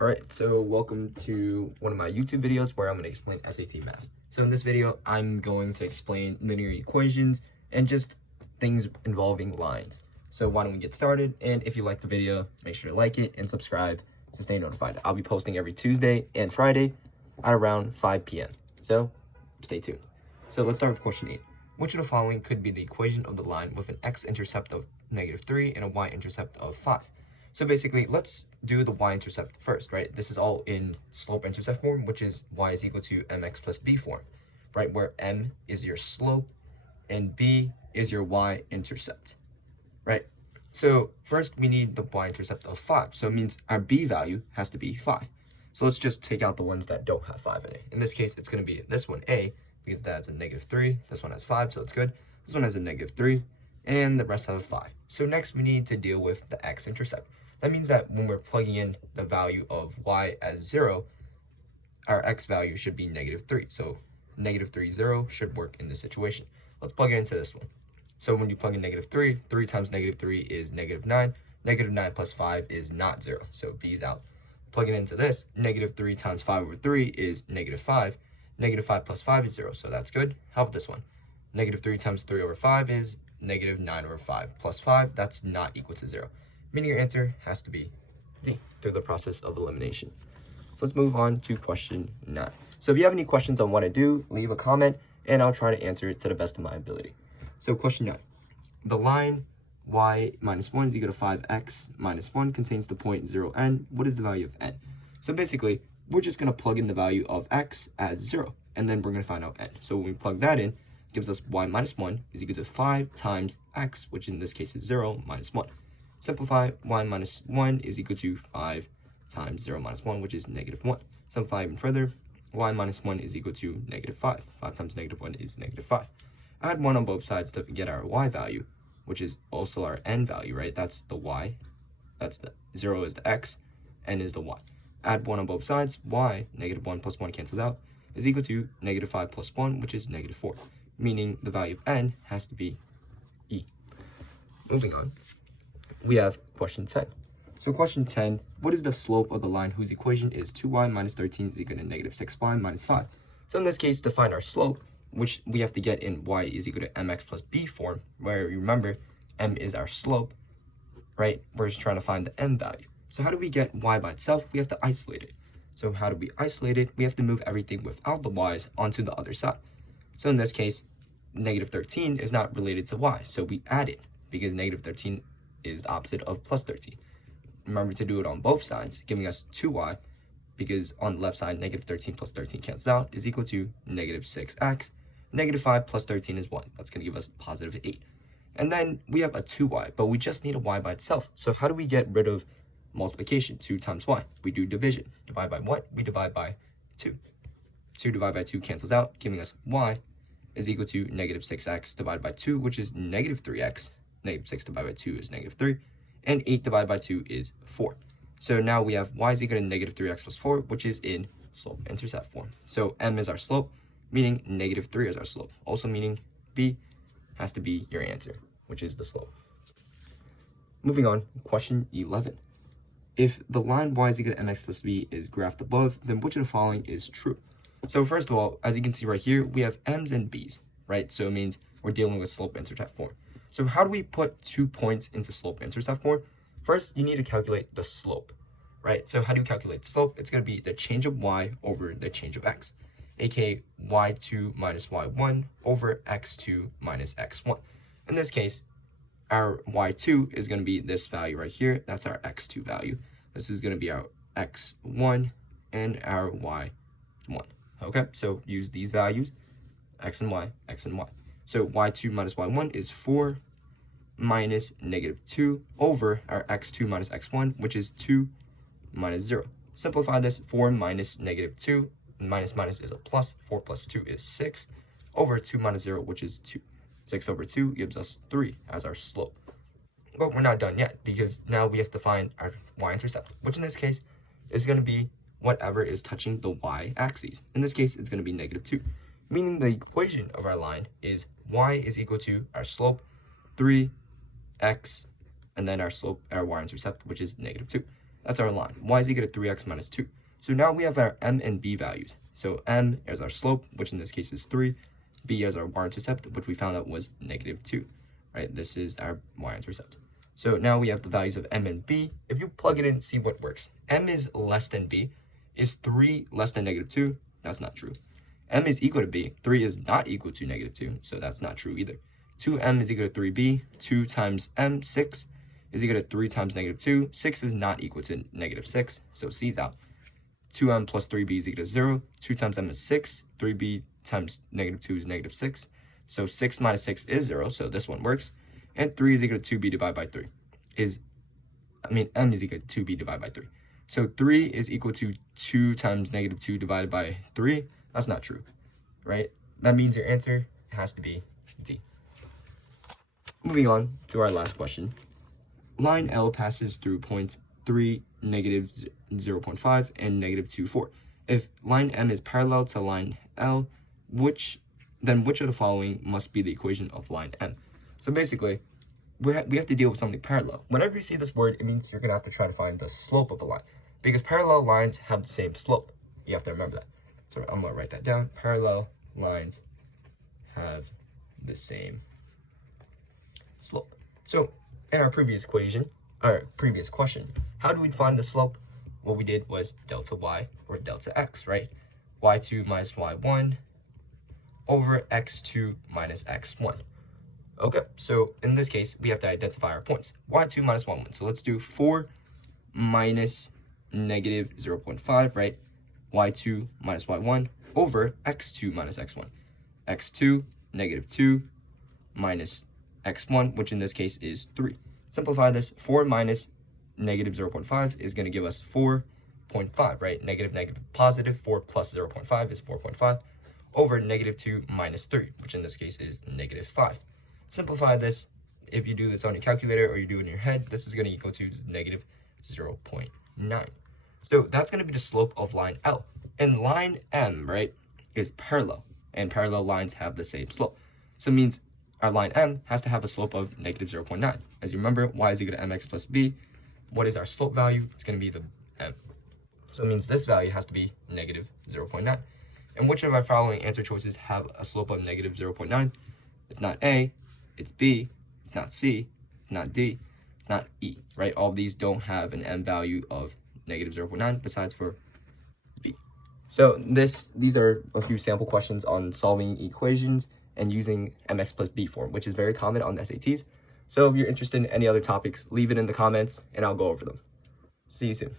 Alright, so welcome to one of my YouTube videos where I'm going to explain SAT math. So in this video, I'm going to explain linear equations and just things involving lines. So why don't we get started? And if you like the video, make sure to like it and subscribe to stay notified. I'll be posting every Tuesday and Friday at around 5 p.m. So stay tuned. So let's start with question 8. Which of the following could be the equation of the line with an x-intercept of -3 and a y-intercept of 5? So basically, let's do the y-intercept first, right? This is all in slope-intercept form, which is y is equal to mx+b form, right? Where m is your slope and b is your y-intercept, right? So first, we need the y-intercept of 5. So it means our b value has to be 5. So let's just take out the ones that don't have 5 in it. In this case, it's going to be this one, a, because that's a -3. This one has 5, so it's good. This one has a -3, and the rest have 5. So next, we need to deal with the x-intercept. That means that when we're plugging in the value of y as 0, our x value should be -3. So -3, 0 should work in this situation. Let's plug it into this one. So when you plug in -3, 3 times -3 is -9. -9 plus 5 is not 0, so b is out. Plug it into this, -3 times 5/3 is -5. -5 plus 5 is 0, so that's good. How about this one? -3 times 3/5 is -9/5 plus 5. That's not equal to 0. Meaning your answer has to be D through the process of elimination. So let's move on to question 9. So if you have any questions on what I do, leave a comment and I'll try to answer it to the best of my ability. So question 9. The line y minus 1 is equal to 5x minus 1 contains the point 0n. What is the value of n? So basically, we're just going to plug in the value of x as 0, and then we're going to find out n. So when we plug that in, it gives us y minus 1 is equal to 5 times x, which in this case is 0 minus 1. Simplify, y minus 1 is equal to 5 times 0 minus 1, which is -1. Simplify even further, y minus 1 is equal to -5. 5 times -1 is -5. Add 1 on both sides to get our y value, which is also our n value, right? That's the y. That's the 0 is the x, n is the y. Add 1 on both sides, y, -1 plus 1 cancels out, is equal to -5 plus 1, which is -4. Meaning the value of n has to be e. Moving on. We have question 10. So question 10, what is the slope of the line whose equation is 2y minus 13 is equal to -6y minus 5? So in this case, to find our slope, which we have to get in y is equal to mx+b form, where you remember m is our slope, right? We're just trying to find the m value. So how do we get y by itself? We have to isolate it. So how do we isolate it? We have to move everything without the y's onto the other side. So in this case, -13 is not related to y, so we add it because -13 is the opposite of plus 13. Remember to do it on both sides, giving us 2y, because on the left side, -13 plus 13 cancels out, is equal to -6x. -5 plus 13 is 1. That's going to give us positive 8. And then we have a 2y, but we just need a y by itself. So how do we get rid of multiplication? 2 times y. We do division. Divide by what? We divide by 2. 2 divided by 2 cancels out, giving us y is equal to -6x divided by 2, which is -3x. -6 divided by 2 is -3, and 8 divided by 2 is 4. So now we have y is equal to -3x plus 4, which is in slope-intercept form. So m is our slope, meaning -3 is our slope. Also meaning b has to be your answer, which is the slope. Moving on, question 11. If the line y is equal to mx+b is graphed above, then which of the following is true? So first of all, as you can see right here, we have m's and b's, right? So it means we're dealing with slope-intercept form. So how do we put 2 points into slope-intercept form? First, you need to calculate the slope, right? So how do you calculate slope? It's going to be the change of y over the change of x, aka y2 minus y1 over x2 minus x1. In this case, our y2 is going to be this value right here. That's our x2 value. This is going to be our x1 and our y1. Okay, so use these values, x and y, x and y. So y2 minus y1 is 4 minus -2 over our x2 minus x1, which is 2 minus 0. Simplify this, 4 minus -2, minus minus is a plus, 4 plus 2 is 6, over 2 minus 0, which is 2. 6 over 2 gives us 3 as our slope. But we're not done yet, because now we have to find our y-intercept, which in this case is going to be whatever is touching the y-axis. In this case, it's going to be -2. Meaning the equation of our line is y is equal to our slope, 3x, and then our slope, our y-intercept, which is -2. That's our line. Y is equal to 3x minus 2. So now we have our m and b values. So m is our slope, which in this case is 3. B is our y-intercept, which we found out was -2, right? This is our y-intercept. So now we have the values of m and b. If you plug it in, see what works. M is less than b. Is 3 less than -2? That's not true. M is equal to b. 3 is not equal to -2, so that's not true either. 2m is equal to 3b. 2 times m, 6, is equal to 3 times -2. 6 is not equal to -6, so C's out. 2m plus 3b is equal to 0. 2 times m is 6. 3b times -2 is -6. So 6 minus 6 is 0, so this one works. And 3 is equal to 2b divided by 3. M is equal to 2b divided by 3. So 3 is equal to 2 times -2 divided by 3. That's not true, right? That means your answer has to be D. Moving on to our last question. Line L passes through points 3, -0.5, and -2, 4. If line M is parallel to line L, which of the following must be the equation of line M? So basically, we have to deal with something parallel. Whenever you see this word, it means you're going to have to try to find the slope of a line. Because parallel lines have the same slope. You have to remember that. So I'm going to write that down. Parallel lines have the same slope. So in our previous question, how do we find the slope? What we did was delta y or delta x, right? y2 minus y1 over x2 minus x1. Okay, so in this case, we have to identify our points. y2 minus y1. So let's do 4 minus -0.5, right? y2 minus y1 over x2 minus x1. x2, -2, minus x1, which in this case is 3. Simplify this. 4 minus -0.5 is going to give us 4.5, right? Negative, positive. 4 plus 0.5 is 4.5 over -2 minus 3, which in this case is -5. Simplify this. If you do this on your calculator or you do it in your head, this is going to equal to -0.9. So that's going to be the slope of line L. And line M, right, is parallel. And parallel lines have the same slope. So it means our line M has to have a slope of -0.9. As you remember, y is equal to mx plus b. What is our slope value? It's going to be the M. So it means this value has to be -0.9. And which of our following answer choices have a slope of -0.9? It's not A, it's B, it's not C, it's not D, it's not E, right? All of these don't have an M value of -0.9 besides for B. So these are a few sample questions on solving equations and using MX+B form, which is very common on SATs. So if you're interested in any other topics, leave it in the comments and I'll go over them. See you soon.